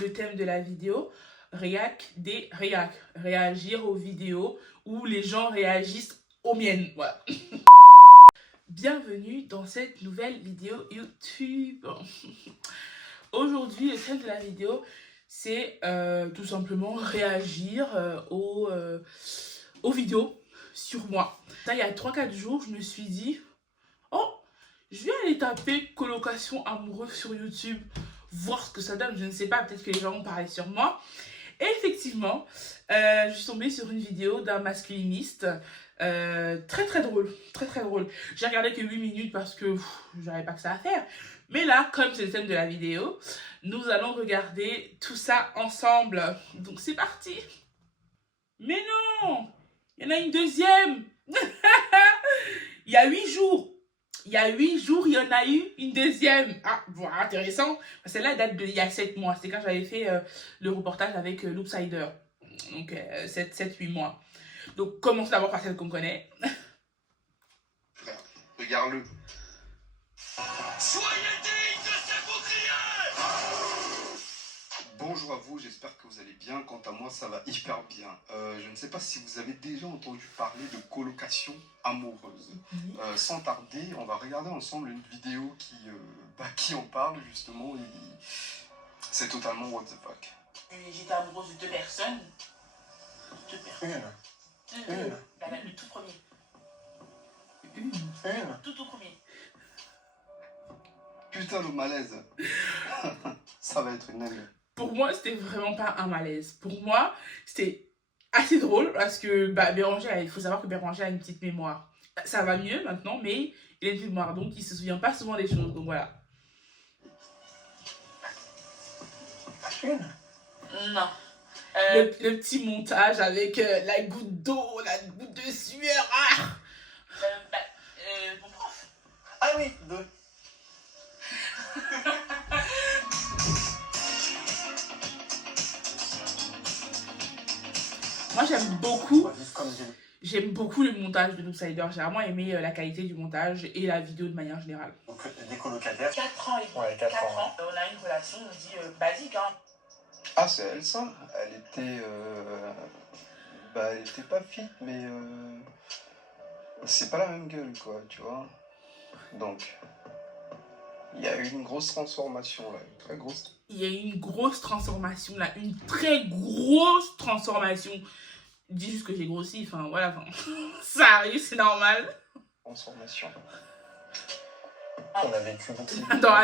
le thème de la vidéo, réagir aux vidéos où les gens réagissent aux miennes. Voilà. Bienvenue dans cette nouvelle vidéo YouTube. Aujourd'hui, le thème de la vidéo, c'est tout simplement réagir aux vidéos sur moi. Là, il y a 3-4 jours, je me suis dit, oh, je vais aller taper colocation amoureuse sur YouTube, voir ce que ça donne. Je ne sais pas, peut-être que les gens vont parler sur moi. Et effectivement, je suis tombée sur une vidéo d'un masculiniste très très drôle, très très drôle. J'ai regardé que 8 minutes parce que j'avais pas que ça à faire. Mais là, comme c'est le thème de la vidéo, nous allons regarder tout ça ensemble. Donc c'est parti. Mais non, il y en a une deuxième. Il y a 8 jours. Il y a 8 jours, il y en a eu une deuxième. Ah, voilà, intéressant. Celle-là date d'il y a 7 mois. C'était quand j'avais fait le reportage avec Loopsider. Donc, 7-8 mois. Donc, commençons d'abord par celle qu'on connaît. Regarde-le. Soyez digne de ces boucliers! Bonjour à vous, j'espère que vous allez bien. Quant à moi, ça va hyper bien. Je ne sais pas si vous avez déjà entendu parler de colocation amoureuse. Sans tarder, on va regarder ensemble une vidéo qui en parle justement. C'est totalement what the fuck. J'étais amoureuse de 2 personnes. 2 personnes. Le tout premier. Tout premier. Putain, le malaise. Ça va être une dingue. Pour moi, c'était vraiment pas un malaise. Pour moi, c'était assez drôle parce que Bérangère, il faut savoir que Bérangère a une petite mémoire. Ça va mieux maintenant, mais il a une mémoire, donc il se souvient pas souvent des choses. Donc voilà. Non. Le petit montage avec la goutte d'eau, la goutte de sueur. Mon prof. Ah oui, 2. Moi, j'aime beaucoup le montage de Loopsider. J'ai vraiment aimé la qualité du montage et la vidéo de manière générale. Donc, des colocataires. 4 ans. Ouais, 4 ans. On a une relation, on dit, basique, hein. Ah, c'est elle, ça. Elle était... elle était pas fit, mais... c'est pas la même gueule, quoi, tu vois. Donc... il y a eu une grosse transformation, là. Une très grosse... Il y a eu une grosse transformation, là. Une très grosse transformation. Dis juste que j'ai grossi, enfin, voilà. Ça arrive, c'est normal. Transformation. On a vécu beaucoup. Attends.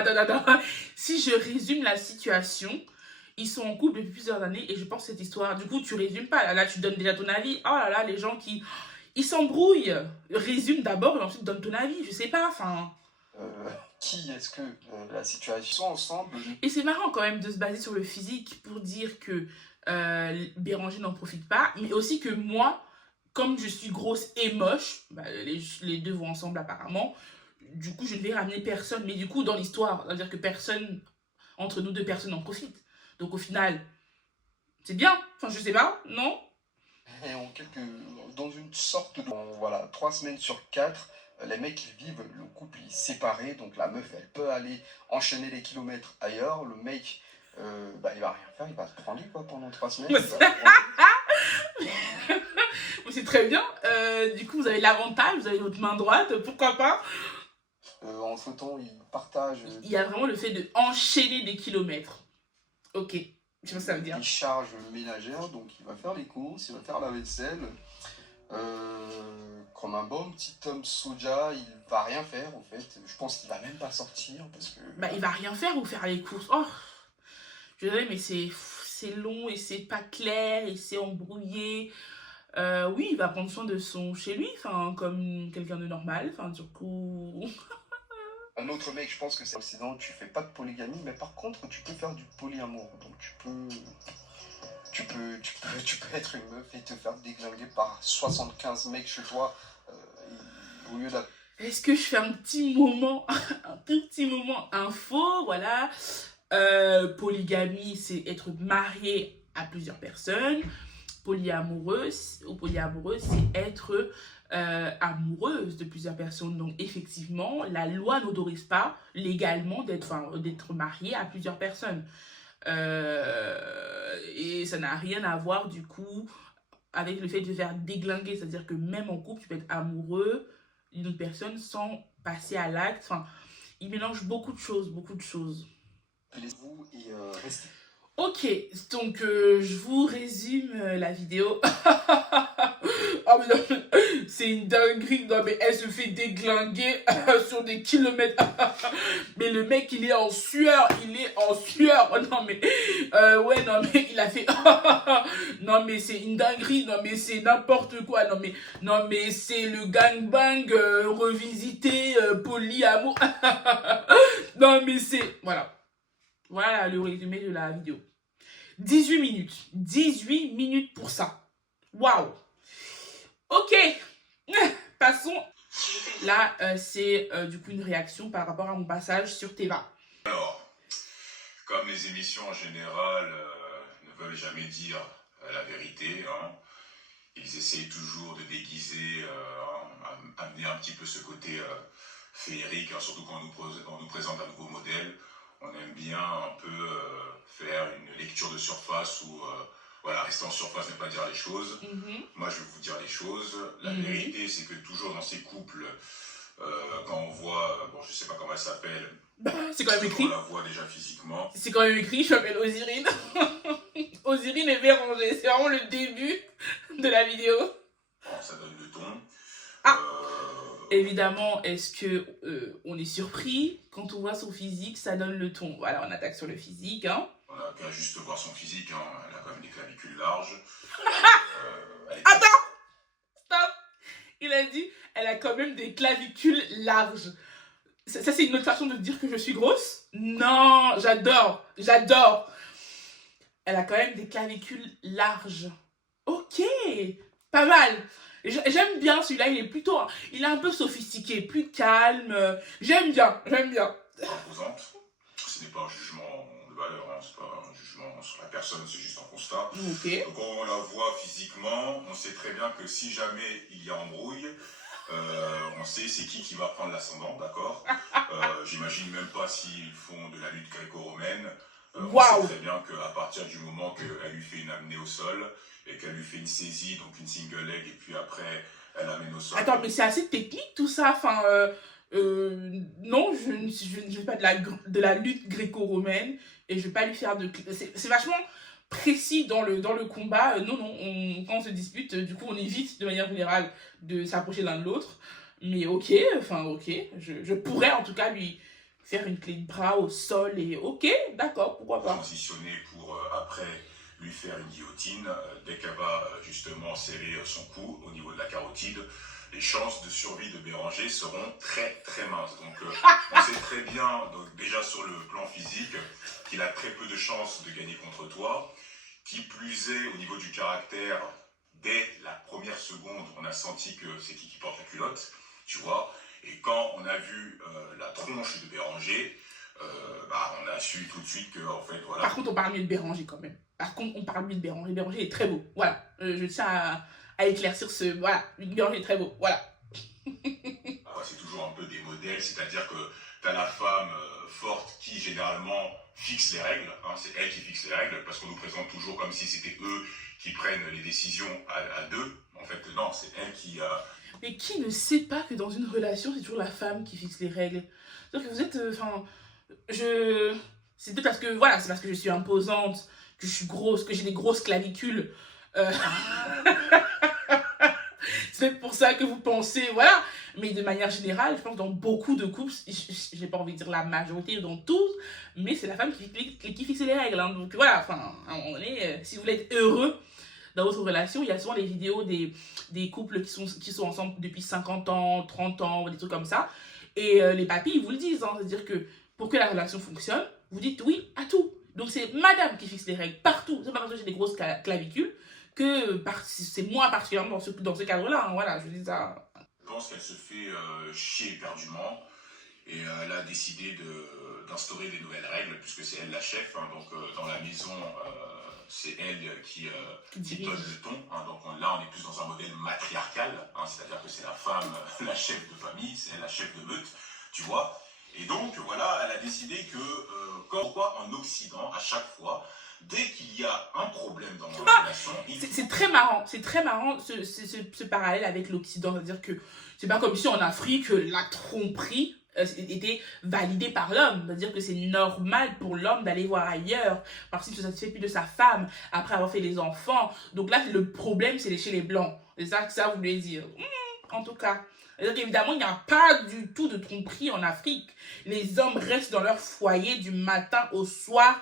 Si je résume la situation, ils sont en couple depuis plusieurs années et je pense cette histoire. Du coup, tu résumes pas. Là, tu donnes déjà ton avis. Oh là là, les gens qui... ils s'embrouillent. Résume d'abord et ensuite donne ton avis. Je sais pas, enfin... qui est-ce que la situation ensemble... Et c'est marrant quand même de se baser sur le physique pour dire que Bérangère n'en profite pas, mais aussi que moi, comme je suis grosse et moche, les deux vont ensemble apparemment, du coup je ne vais ramener personne, mais du coup dans l'histoire, c'est-à-dire que personne, entre nous 2 personnes en profite. Donc au final, c'est bien, enfin je sais pas, non? Et dans une sorte de... voilà, 3 semaines sur 4, les mecs ils vivent, le couple est séparé, donc la meuf elle peut aller enchaîner les kilomètres ailleurs, le mec il va rien faire, il va se prendre quoi pendant 3 semaines. C'est très bien, du coup vous avez l'avantage, vous avez votre main droite, pourquoi pas? Entre temps ils partagent... il y a vraiment le fait de enchaîner des kilomètres. Ok, je sais pas ce que ça veut dire. Des charges ménagères, donc il va faire les courses, il va faire la vaisselle. Comme un bon petit homme soja, il va rien faire en fait. Je pense qu'il va même pas sortir parce que... il va rien faire ou faire les courses. Oh, je sais, mais c'est long et c'est pas clair et c'est embrouillé. Oui, il va prendre soin de son chez lui, comme quelqu'un de normal. Du coup... Un autre mec, je pense que c'est Occident, tu fais pas de polygamie, mais par contre, tu peux faire du polyamour. Donc tu peux être une meuf et te faire déglinguer par 75 mecs chez toi au lieu d'avoir... Est-ce que je fais un petit moment, un tout petit moment info, voilà. Polygamie, c'est être marié à plusieurs personnes. Polyamoureux, c'est être amoureuse de plusieurs personnes. Donc effectivement, la loi n'autorise pas légalement d'être marié à plusieurs personnes. Et ça n'a rien à voir du coup avec le fait de faire déglinguer. C'est-à-dire que même en couple, tu peux être amoureux d'une autre personne sans passer à l'acte. Enfin, il mélange beaucoup de choses, beaucoup de choses. Vous et restez. Ok, donc je vous résume la vidéo. Oh mais non, c'est une dinguerie. Non mais elle se fait déglinguer sur des kilomètres. Mais le mec il est en sueur, Oh, non mais ouais non mais il a fait non mais c'est une dinguerie, non mais c'est n'importe quoi, non mais c'est le gangbang revisité polyamour. Non mais c'est voilà le résumé de la vidéo. 18 minutes. 18 minutes pour ça. Waouh. Ok. Passons. Là, c'est du coup une réaction par rapport à mon passage sur Teva. Alors, comme les émissions en général ne veulent jamais dire la vérité, hein, ils essayent toujours de déguiser, amener un petit peu ce côté féerique, hein, surtout quand on nous présente un nouveau modèle. On aime bien un peu faire une lecture de surface où, voilà, rester en surface, ne pas dire les choses. Moi, je vais vous dire les choses. La vérité, c'est que toujours dans ces couples, quand on voit, bon, je sais pas comment elle s'appelle, c'est quand même écrit. On la voit déjà physiquement. C'est quand même écrit, je m'appelle Osirine. Osirine est Vérangée, c'est vraiment le début de la vidéo. Bon, ça donne le ton. Évidemment, est-ce que on est surpris quand on voit son physique, ça donne le ton. Voilà, on attaque sur le physique, hein. On n'a qu'à juste voir son physique, hein. Elle a quand même des clavicules larges. Attends, stop. Il a dit, elle a quand même des clavicules larges. Ça c'est une autre façon de dire que je suis grosse? Non, j'adore. Elle a quand même des clavicules larges. Ok, pas mal. J'aime bien celui-là, il est un peu sophistiqué, plus calme. J'aime bien. Imposante. Ce n'est pas un jugement de valeur, hein. C'est pas un jugement sur la personne, c'est juste un constat. Ok. Donc on la voit physiquement, on sait très bien que si jamais il y a embrouille, on sait c'est qui va prendre l'ascendant, d'accord. J'imagine même pas s'ils font de la lutte gréco-romaine. On sait très bien qu'à partir du moment qu'elle lui fait une amenée au sol et qu'elle lui fait une saisie, donc une single leg, et puis après elle amène au sol. Attends, mais c'est assez technique tout ça. Enfin, non, je ne fais pas de la lutte gréco-romaine et je vais pas lui faire de. C'est vachement précis dans le combat. Non, quand on se dispute, du coup, on évite de manière générale de s'approcher l'un de l'autre. Mais ok, je pourrais en tout cas lui faire une clé de bras au sol et ok, d'accord, pourquoi pas. Transitionner pour après lui faire une guillotine, dès qu'elle va justement serrer son cou au niveau de la carotide, les chances de survie de Béranger seront très très minces. Donc on sait très bien, donc, déjà sur le plan physique, qu'il a très peu de chances de gagner contre toi. Qui plus est, au niveau du caractère, dès la première seconde, on a senti que c'est qui porte la culotte, tu vois. Et quand on a vu la tronche de Béranger, on a su tout de suite que, en fait, voilà. Par contre, on parle mieux de Béranger quand même. Béranger est très beau. Voilà. Je tiens à éclaircir ce. Voilà. Béranger est très beau. Voilà. C'est toujours un peu des modèles, c'est-à-dire que tu as la femme forte qui, généralement, fixe les règles. Hein, c'est elle qui fixe les règles, parce qu'on nous présente toujours comme si c'était eux qui prennent les décisions à deux. En fait, non, c'est elle qui. Mais qui ne sait pas que dans une relation, c'est toujours la femme qui fixe les règles? C'est-à-dire que vous êtes. C'est peut-être parce que. Voilà, c'est parce que je suis imposante, que je suis grosse, que j'ai des grosses clavicules. C'est peut-être pour ça que vous pensez. Voilà. Mais de manière générale, je pense dans beaucoup de couples, j'ai pas envie de dire la majorité, dans tous, mais c'est la femme qui fixe les règles. Hein. Donc voilà, enfin, à un moment donné, si vous voulez être heureux dans votre relation, il y a souvent les vidéos des couples qui sont ensemble depuis 50 ans, 30 ans, des trucs comme ça. Et les papis, ils vous le disent. Hein, c'est-à-dire que pour que la relation fonctionne, vous dites oui à tout. Donc c'est madame qui fixe les règles partout. C'est pas parce que j'ai des grosses clavicules que c'est moi particulièrement dans ce cadre-là. Hein, voilà, je dis ça. Je pense qu'elle se fait chier éperdument et elle a décidé d'instaurer des nouvelles règles puisque c'est elle la chef. Hein, donc dans la maison, c'est elle qui donne le ton. Hein, donc là, on est plus dans un modèle matriarcal, hein, c'est-à-dire que c'est la femme, la chef de famille, c'est elle la chef de meute, tu vois. Et donc, voilà, elle a décidé que, pourquoi en Occident, à chaque fois, dès qu'il y a un problème dans la relation... C'est très marrant ce parallèle avec l'Occident. C'est-à-dire que c'est pas comme si en Afrique, la tromperie était validée par l'homme. C'est-à-dire que c'est normal pour l'homme d'aller voir ailleurs parce qu'il ne se satisfait plus de sa femme après avoir fait les enfants. Donc là, le problème, c'est chez les Blancs. C'est ça que ça voulait dire. En tout cas. C'est-à-dire qu'évidemment, il n'y a pas du tout de tromperie en Afrique. Les hommes restent dans leur foyer du matin au soir.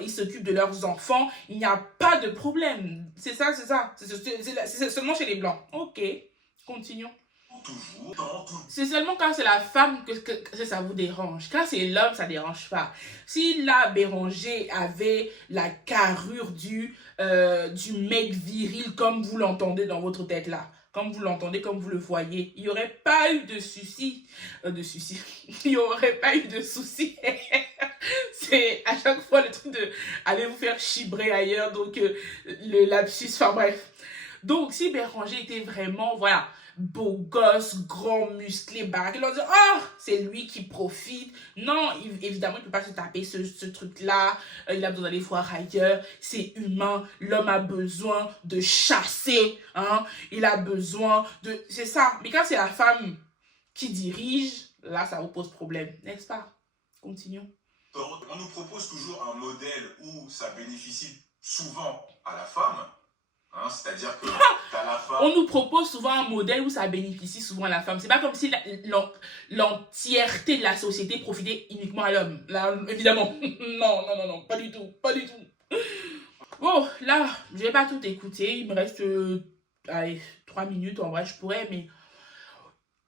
Ils s'occupent de leurs enfants. Il n'y a pas de problème. C'est ça. C'est seulement chez les Blancs. Ok, continuons. C'est seulement quand c'est la femme que ça vous dérange. Quand c'est l'homme, ça ne dérange pas. Si là, Béranger avait la carrure du mec viril comme vous l'entendez dans votre tête là, comme vous l'entendez, comme vous le voyez, il n'y aurait pas eu de souci. Il n'y aurait pas eu de souci. C'est à chaque fois le truc de aller vous faire chibrer ailleurs, donc le lapsus, enfin bref. Donc si Béranger était vraiment, voilà, beau gosse, grand, musclé, baraque, ils vont dire, oh, c'est lui qui profite. Non, évidemment, il ne peut pas se taper ce truc-là. Il a besoin d'aller voir ailleurs. C'est humain. L'homme a besoin de chasser. Hein? Il a besoin de... C'est ça. Mais quand c'est la femme qui dirige, là, ça vous pose problème. N'est-ce pas? Continuons. On nous propose toujours un modèle où ça bénéficie souvent à la femme. Hein, c'est-à-dire que t'as la femme... On nous propose souvent un modèle où ça bénéficie souvent à la femme. C'est pas comme si l'entièreté de la société profitait uniquement à l'homme. Là, évidemment. Non, pas du tout. Bon, là, je vais pas tout écouter. Il me reste 3 minutes. En vrai, je pourrais, mais...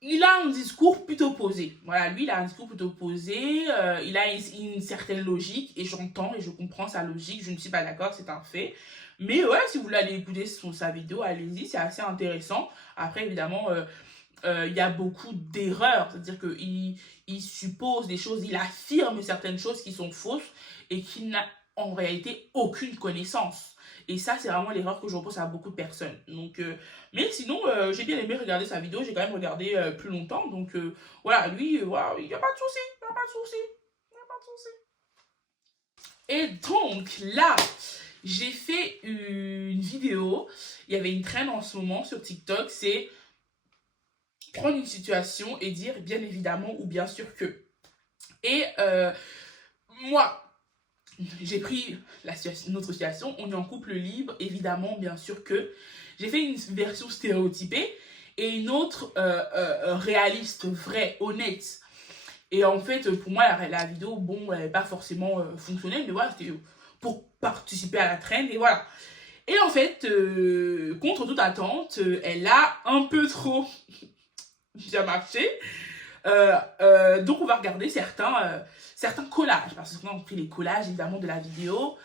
Il a un discours plutôt posé. Voilà, lui, il a un discours plutôt posé. Il a une certaine logique et j'entends et je comprends sa logique. Je ne suis pas d'accord, c'est un fait. Mais ouais, si vous voulez aller écouter sa vidéo, allez-y, c'est assez intéressant. Après, évidemment, il y a beaucoup d'erreurs. C'est-à-dire qu'il suppose des choses, il affirme certaines choses qui sont fausses et qu'il n'a en réalité aucune connaissance. Et ça, c'est vraiment l'erreur que je repose à beaucoup de personnes. Donc, mais sinon, j'ai bien aimé regarder sa vidéo. J'ai quand même regardé plus longtemps. Donc, voilà, lui, voilà, il n'y a pas de souci. Et donc, là, j'ai fait une vidéo. Il y avait une trend en ce moment sur TikTok. C'est prendre une situation et dire bien évidemment ou bien sûr que. Et moi... J'ai pris une autre situation, on est en couple libre, évidemment, bien sûr que j'ai fait une version stéréotypée et une autre réaliste, vraie, honnête. Et en fait, pour moi, la vidéo, bon, elle n'avait pas forcément fonctionné, mais voilà, c'était pour participer à la trend, et voilà. Et en fait, contre toute attente, elle a un peu trop bien marché. Donc, on va regarder certains collages, parce qu'on a pris les collages, évidemment, de la vidéo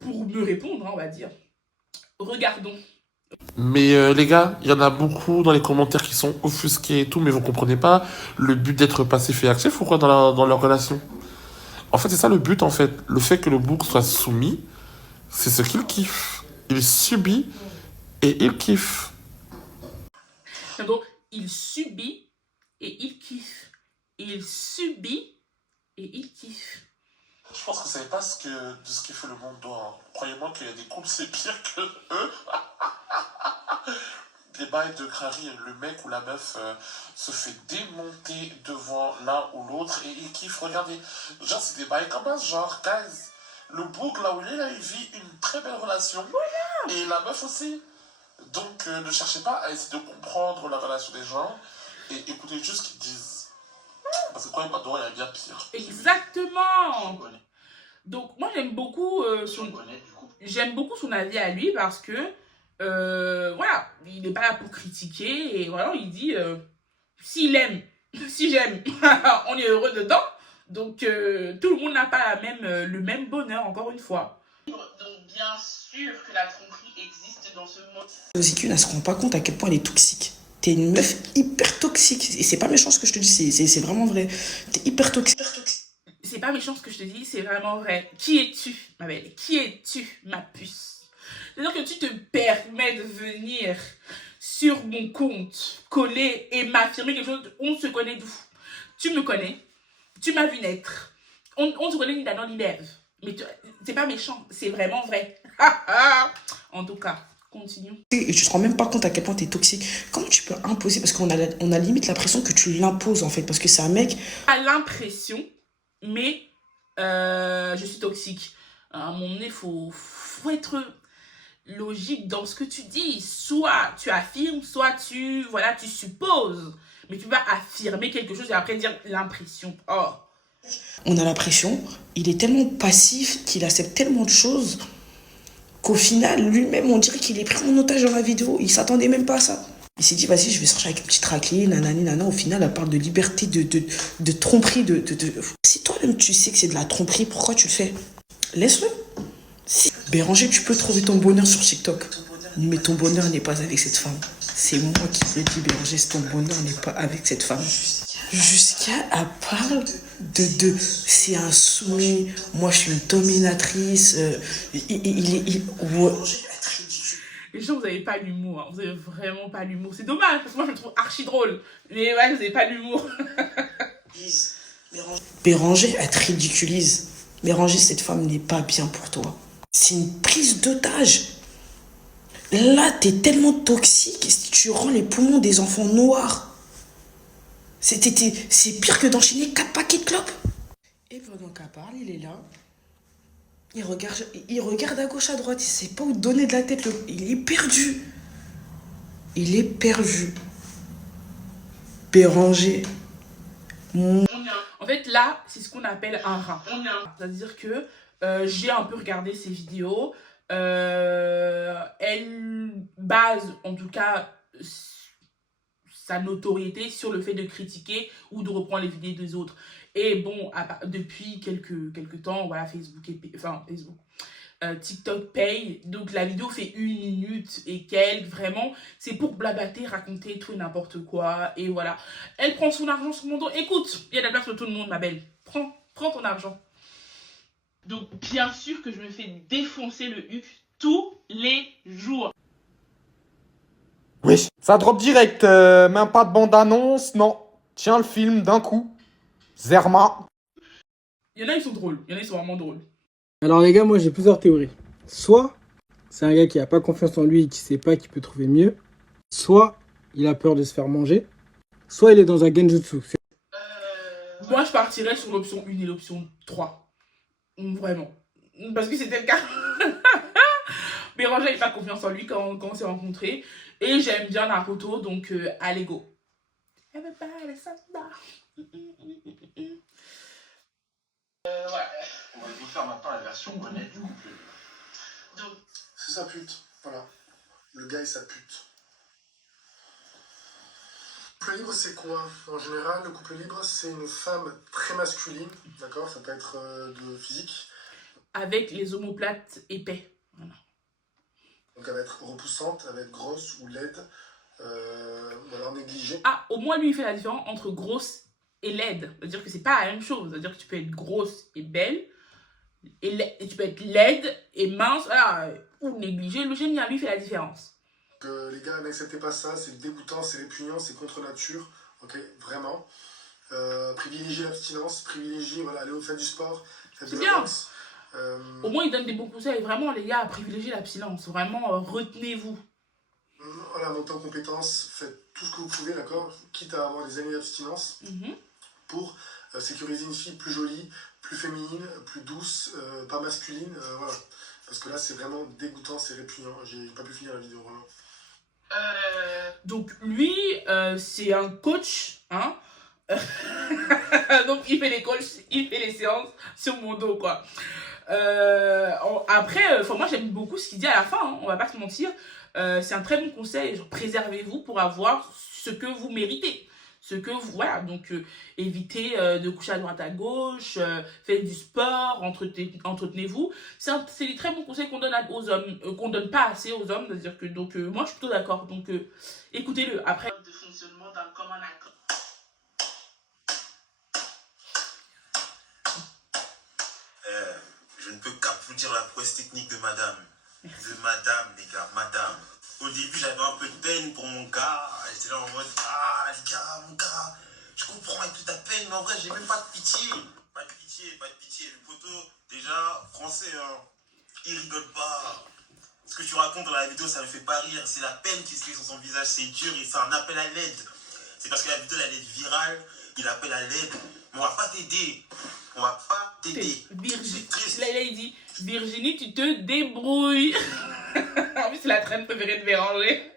pour me répondre, hein, on va dire. Regardons. Mais les gars, il y en a beaucoup dans les commentaires qui sont offusqués et tout, mais vous comprenez pas le but d'être passif et actif ou quoi dans leur relation. En fait, c'est ça le but, en fait. Le fait que le bouc soit soumis, c'est ce qu'il kiffe. Il subit et il kiffe. Donc, il subit et il kiffe. Il subit et il kiffe. Je pense que ça n'est pas de ce qui fait le monde doit. Croyez-moi qu'il y a des couples, c'est pire que eux. Des bails de crari, le mec ou la meuf se fait démonter devant l'un ou l'autre et il kiffe. Regardez, genre c'est des bails comme ça, genre, guys, le bouc là où il est, là, il vit une très belle relation. Voilà. Et la meuf aussi. Donc ne cherchez pas à essayer de comprendre la relation des gens et écoutez juste ce qu'ils disent. Parce que quand il n'y a pas de droit, il y a bien pire. Exactement. Donc moi j'aime beaucoup son avis à lui parce que voilà, il n'est pas là pour critiquer et voilà, il dit s'il aime, si j'aime, on est heureux dedans. Donc tout le monde n'a pas le même bonheur, encore une fois. Donc bien sûr que la tromperie existe dans ce monde. Zikune, elle se rend pas compte à quel point elle est toxique. T'es une meuf hyper toxique. Et c'est pas méchant ce que je te dis, c'est vraiment vrai. T'es hyper toxique. C'est pas méchant ce que je te dis, c'est vraiment vrai. Qui es-tu, ma belle? Qui es-tu, ma puce? C'est-à-dire que tu te permets de venir sur mon compte, coller et m'affirmer quelque chose, on se connaît d'où? tu me connais, tu m'as vu naître. On se connaît ni d'Adam ni d'Ève. Mais c'est pas méchant, c'est vraiment vrai. En tout cas, continue. Et tu te rends même pas compte à quel point t'es toxique. Comment tu peux imposer? Parce qu'on a limite l'impression que tu l'imposes en fait. Parce que c'est un mec. À l'impression, mais je suis toxique. À un moment donné, faut être logique dans ce que tu dis. Soit tu affirmes, soit tu supposes. Mais tu vas affirmer quelque chose et après dire l'impression. Oh. On a l'impression, il est tellement passif, qu'il accepte tellement de choses, qu'au final, lui-même, on dirait qu'il est pris en otage dans la vidéo. Il s'attendait même pas à ça. Il s'est dit, vas-y, je vais sortir avec une petite raclée, nanani, nanana. Au final, elle parle de liberté, de tromperie, Si toi-même, tu sais que c'est de la tromperie, pourquoi tu le fais? Laisse-le. Si. Béranger, tu peux trouver ton bonheur sur TikTok. Mais ton bonheur n'est pas avec cette femme. C'est moi qui te le dis, Béranger, ton bonheur n'est pas avec cette femme. Jusqu'à, elle parle de c'est un soumis, moi je suis une dominatrice, ouais. Les gens, vous avez pas l'humour, hein. Vous avez vraiment pas l'humour. C'est dommage, parce que moi je le trouve archi drôle. Mais ouais, vous avez pas l'humour. Béranger, elle te ridiculise. Béranger, cette femme n'est pas bien pour toi. C'est une prise d'otage. Là, t'es tellement toxique, tu rends les poumons des enfants noirs. C'est pire que d'enchaîner 4 paquets de clopes. Et pendant qu'elle parle, il est là. Il regarde à gauche, à droite. Il sait pas où donner de la tête. Il est perdu. Il est perdu. Béranger. En fait, là, c'est ce qu'on appelle un rat. C'est-à-dire que j'ai un peu regardé ses vidéos. Elle base, en tout cas, sa notoriété sur le fait de critiquer ou de reprendre les vidéos des autres. Et bon, depuis quelques temps, voilà, TikTok paye, donc la vidéo fait 1 minute et quelques, vraiment, c'est pour blabater, raconter tout et n'importe quoi, et voilà. Elle prend son argent sur mon dos. Écoute, il y a de la place pour tout le monde, ma belle. Prends ton argent. Donc, bien sûr que je me fais défoncer le huc tous les jours. Oui, ça drop direct, même pas de bande-annonce, non. Tiens le film d'un coup. Zerma. Il y en a, ils sont drôles. Il y en a, ils sont vraiment drôles. Alors les gars, moi j'ai plusieurs théories. Soit c'est un gars qui a pas confiance en lui et qui sait pas qu'il peut trouver mieux. Soit il a peur de se faire manger. Soit il est dans un genjutsu. Moi, je partirais sur l'option 1 et l'option 3. Vraiment. Parce que c'était le cas. Béranger n'avait pas confiance en lui quand on s'est rencontrés. Et j'aime bien Naruto, donc allez go. Everybody Ouais. On va vous faire maintenant la version honnête du couple. Donc, C'est sa pute, voilà. Le gars est sa pute. Le couple libre, c'est quoi? En général, le couple libre, c'est une femme très masculine, d'accord? Ça peut être de physique. avec les omoplates épais. Voilà. Donc elle va être repoussante, elle va être grosse ou laide, ou alors négligée. Ah, au moins lui, il fait la différence entre grosse et laide. C'est-à-dire que c'est pas la même chose. C'est-à-dire que tu peux être grosse et belle, et tu peux être laide et mince, voilà, ou négligée. Le génie, lui, fait la différence. Les gars, n'acceptez pas ça, c'est dégoûtant, c'est répugnant, c'est contre nature, ok, vraiment. Privilégiez l'abstinence, privilégiez, voilà, aller faire du sport, faire de la boxe. Au moins, il donne des bons conseils. Vraiment, les gars, privilégiez l'abstinence. Vraiment, retenez-vous. Voilà, montez en compétences, faites tout ce que vous pouvez, d'accord, quitte à avoir des années d'abstinence pour sécuriser une fille plus jolie, plus féminine, plus douce, pas masculine, voilà. Parce que là, c'est vraiment dégoûtant, c'est répugnant. J'ai pas pu finir la vidéo, vraiment. Donc, lui, c'est un coach, hein. Donc, il fait les coachs, il fait les séances sur mon dos, quoi. Après, moi, j'aime beaucoup ce qu'il dit à la fin, hein, on va pas se mentir. C'est un très bon conseil, genre, préservez-vous pour avoir ce que vous méritez. Ce que vous, voilà, donc évitez de coucher à droite à gauche, faites du sport, entretenez-vous. C'est des très bons conseils qu'on donne aux hommes, qu'on donne pas assez aux hommes. C'est-à-dire que, donc, moi, je suis plutôt d'accord. Donc, écoutez-le. Après, de fonctionnement d'un commun accord. Je ne peux qu'applaudir la prouesse technique de madame. De madame, les gars, madame. Au début, j'avais un peu de peine pour mon gars. J'étais là en mode, ah, les gars, mon gars, Je comprends avec toute ta peine, mais en vrai, j'ai même pas de pitié. Pas de pitié, pas de pitié. Le poteau, déjà, français, hein, il rigole pas. Ce que tu racontes dans la vidéo, ça me fait pas rire. C'est la peine qui se lit sur son visage, c'est dur et c'est un appel à l'aide. C'est parce que la vidéo, elle est virale, il appelle à l'aide. Mais on va pas t'aider. On va pas t'aider. C'est triste. Là, il dit, Virginie, tu te débrouilles. En plus, c'est la traîne préférée de Béranger.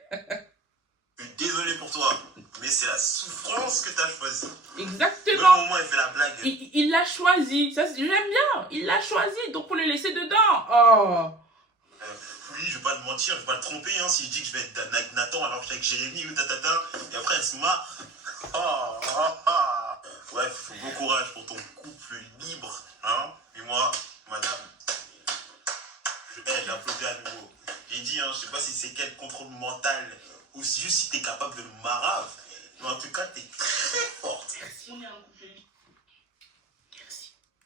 Je suis désolé pour toi, mais c'est la souffrance que t'as choisie. Exactement. Même au moment, il fait la blague. Il l'a choisi. Ça, j'aime bien. Il l'a choisi, donc faut le laisser dedans. Oh. Oui, je vais pas te mentir, je vais pas te tromper, hein, si je dis que je vais être avec Nathan alors que je suis avec Jérémy ou tatata, et après elle se marre. Bref, bon courage pour ton couple libre, hein. Et moi, madame, je l'applaudis à nouveau. J'ai dit, hein, je sais pas si c'est quel contrôle mental ou si juste si t'es capable de le marave, mais en tout cas, t'es très forte. Merci, on est un couple libre.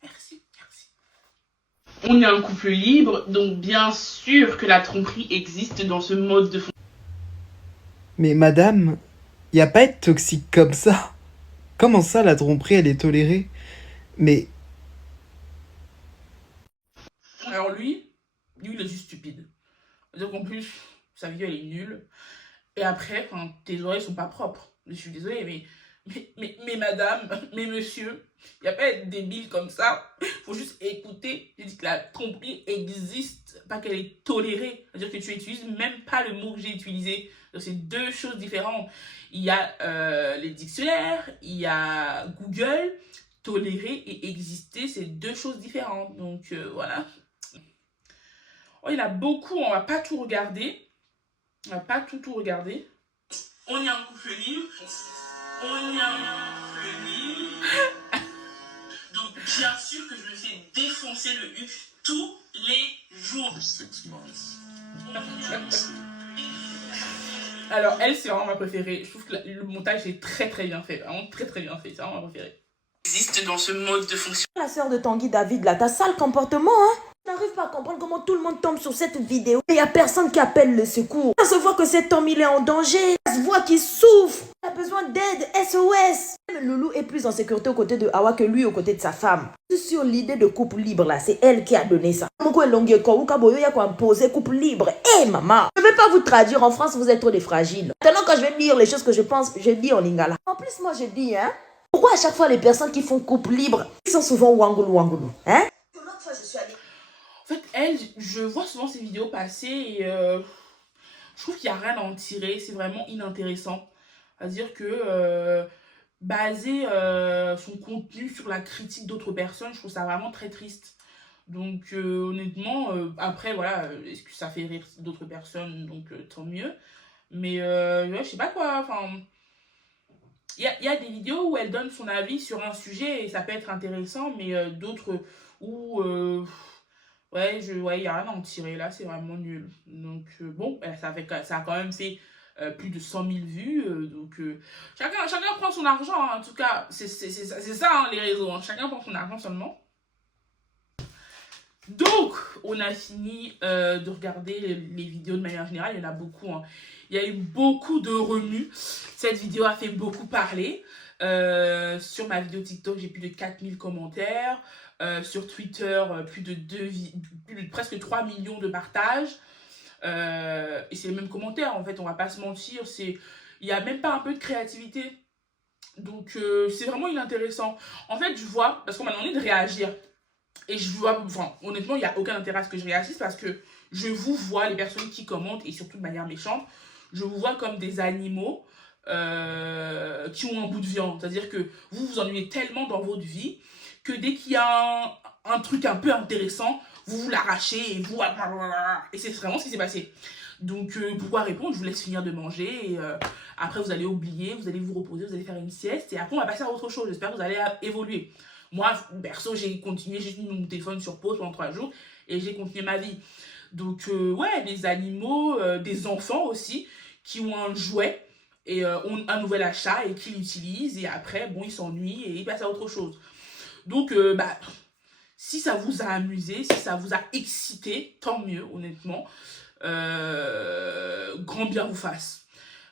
Merci. On est un couple libre, donc bien sûr que la tromperie existe dans ce mode de fonctionnement. Mais madame, y a pas être toxique comme ça. Comment ça, la tromperie, elle est tolérée? Mais... Alors lui, il est juste stupide. Donc en plus, sa vidéo elle est nulle. Et après, tes oreilles sont pas propres. Je suis désolée, mais madame, mais monsieur, il n'y a pas à être débile comme ça. Faut juste écouter. J'ai dit que la tromperie existe, pas qu'elle est tolérée. C'est-à-dire que tu utilises même pas le mot que j'ai utilisé. Donc c'est deux choses différentes. Il y a les dictionnaires, il y a Google. Tolérer et exister, c'est deux choses différentes. Donc voilà. Oh, il y en a beaucoup, on va pas tout regarder. On va pas tout regarder. On est un couple libre. Donc bien sûr que je me fais défoncer le cul tous les jours. Alors elle, c'est vraiment ma préférée. Je trouve que le montage est très bien fait. Vraiment très bien fait. C'est vraiment ma préférée. Existe dans ce mode de fonction. La sœur de Tanguy David, là, t'as sale comportement, hein? Je n'arrive pas à comprendre comment tout le monde tombe sur cette vidéo et il n'y a personne qui appelle le secours. On se voit que cet homme, il est en danger. On se voit qu'il souffre. Il a besoin d'aide, SOS. Même Loulou est plus en sécurité aux côtés de Awa que lui aux côtés de sa femme. Sur l'idée de couple libre, là, c'est elle qui a donné ça. Couple libre. Hé, maman, je ne vais pas vous traduire en France, vous êtes trop des fragiles. Maintenant, quand je vais dire les choses que je pense, je dis en lingala. En plus, moi, je dis, hein, pourquoi à chaque fois les personnes qui font couple libre, ils sont souvent wangoulou, hein? L'autre fois, je suis allée... En fait, elle, je vois souvent ses vidéos passer et je trouve qu'il n'y a rien à en tirer. C'est vraiment inintéressant. C'est-à-dire que baser son contenu sur la critique d'autres personnes, je trouve ça vraiment très triste. Donc honnêtement, après voilà, est-ce que ça fait rire d'autres personnes, donc tant mieux. Mais ouais, je sais pas quoi, enfin... Il y a des vidéos où elle donne son avis sur un sujet et ça peut être intéressant, mais d'autres où... ouais, il n'y a rien à en tirer. Là, c'est vraiment nul. Donc, bon, ça a quand même fait plus de 100 000 vues. Donc, chacun prend son argent. Hein. En tout cas, c'est ça, hein, les réseaux. Hein. Chacun prend son argent seulement. Donc, on a fini de regarder les vidéos de manière générale. Il y en a beaucoup. Hein. Il y a eu beaucoup de remue. Cette vidéo a fait beaucoup parler. Sur ma vidéo TikTok, j'ai plus de 4000 commentaires. Sur Twitter, presque 3 millions de partages. Et c'est les mêmes commentaires, en fait, on va pas se mentir. Il n'y a même pas un peu de créativité. Donc, c'est vraiment inintéressant. En fait, je vois, parce qu'on m'a demandé de réagir. Et je vois, enfin, honnêtement, il n'y a aucun intérêt à ce que je réagisse parce que je vous vois, les personnes qui commentent, et surtout de manière méchante, je vous vois comme des animaux qui ont un bout de viande. C'est-à-dire que vous vous ennuyez tellement dans votre vie que dès qu'il y a un truc un peu intéressant, vous l'arrachez et vous... Et c'est vraiment ce qui s'est passé. Donc, pourquoi répondre? Je vous laisse finir de manger et après vous allez oublier, vous allez vous reposer, vous allez faire une sieste et après on va passer à autre chose. J'espère que vous allez évoluer. Moi, perso, j'ai continué, j'ai mis mon téléphone sur pause pendant 3 jours et j'ai continué ma vie. Donc, ouais, des animaux, des enfants aussi qui ont un jouet et ont un nouvel achat et qui l'utilisent et après, bon, ils s'ennuient et ils passent à autre chose. Donc, si ça vous a amusé, si ça vous a excité, tant mieux, honnêtement. Grand bien vous fasse.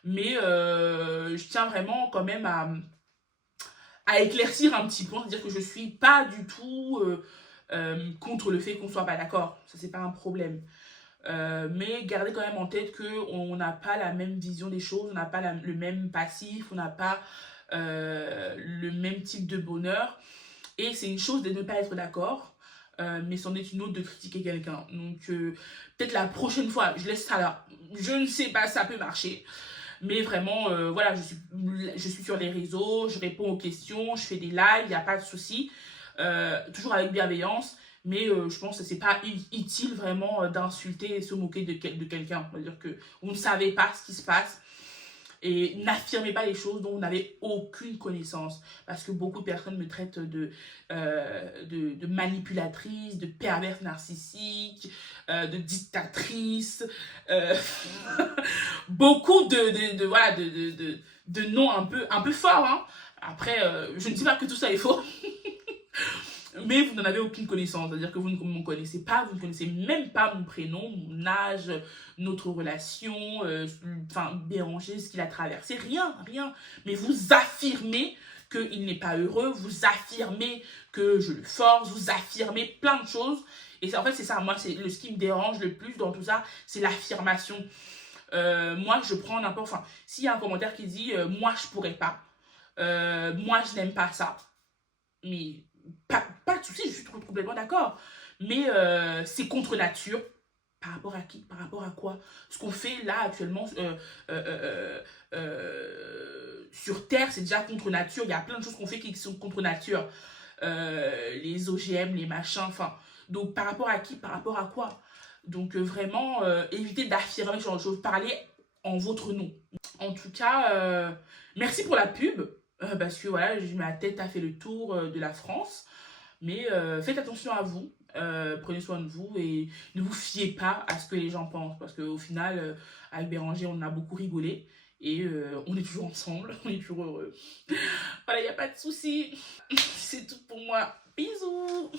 Mais je tiens vraiment quand même à éclaircir un petit point, c'est-à-dire que je suis pas du tout contre le fait qu'on soit pas d'accord, ça c'est pas un problème. Mais gardez quand même en tête qu'on n'a pas la même vision des choses, on n'a pas le même passif, on n'a pas le même type de bonheur. Et c'est une chose de ne pas être d'accord, mais c'en est une autre de critiquer quelqu'un. Donc peut-être la prochaine fois, je laisse ça là. Je ne sais pas, ça peut marcher. Mais vraiment, voilà, je suis sur les réseaux, je réponds aux questions, je fais des lives, il n'y a pas de souci. Toujours avec bienveillance. Mais je pense que c'est pas utile vraiment d'insulter et se moquer de quelqu'un. C'est-à-dire qu'on ne savait pas ce qui se passe et n'affirmez pas les choses dont vous n'avez aucune connaissance. Parce que beaucoup de personnes me traitent de manipulatrice, de perverse narcissique, de dictatrice. Beaucoup de noms un peu forts. Hein. Après, je ne dis pas que tout ça est faux. Mais vous n'en avez aucune connaissance, c'est-à-dire que vous ne me connaissez pas, vous ne connaissez même pas mon prénom, mon âge, notre relation, Béranger, ce qu'il a traversé, rien. Mais vous affirmez qu'il n'est pas heureux, vous affirmez que je le force, vous affirmez plein de choses. Et en fait, c'est ça, moi, c'est ce qui me dérange le plus dans tout ça, c'est l'affirmation. Moi, je prends n'importe... Enfin, s'il y a un commentaire qui dit « moi, je pourrais pas moi, je n'aime pas ça », mais... Pas de souci, je suis complètement d'accord. Mais c'est contre nature. Par rapport à qui? Par rapport à quoi? Ce qu'on fait là actuellement sur Terre, c'est déjà contre nature. Il y a plein de choses qu'on fait qui sont contre nature. Les OGM, les machins, enfin. Donc par rapport à qui? Par rapport à quoi? Donc vraiment, évitez d'affirmer ce genre de choses. Parlez en votre nom. En tout cas, merci pour la pub. Parce que voilà, ma tête a fait le tour de la France. Mais faites attention à vous, prenez soin de vous et ne vous fiez pas à ce que les gens pensent. Parce qu'au final, avec Béranger, on a beaucoup rigolé et on est toujours ensemble, on est toujours heureux. Voilà, il n'y a pas de souci. C'est tout pour moi. Bisous.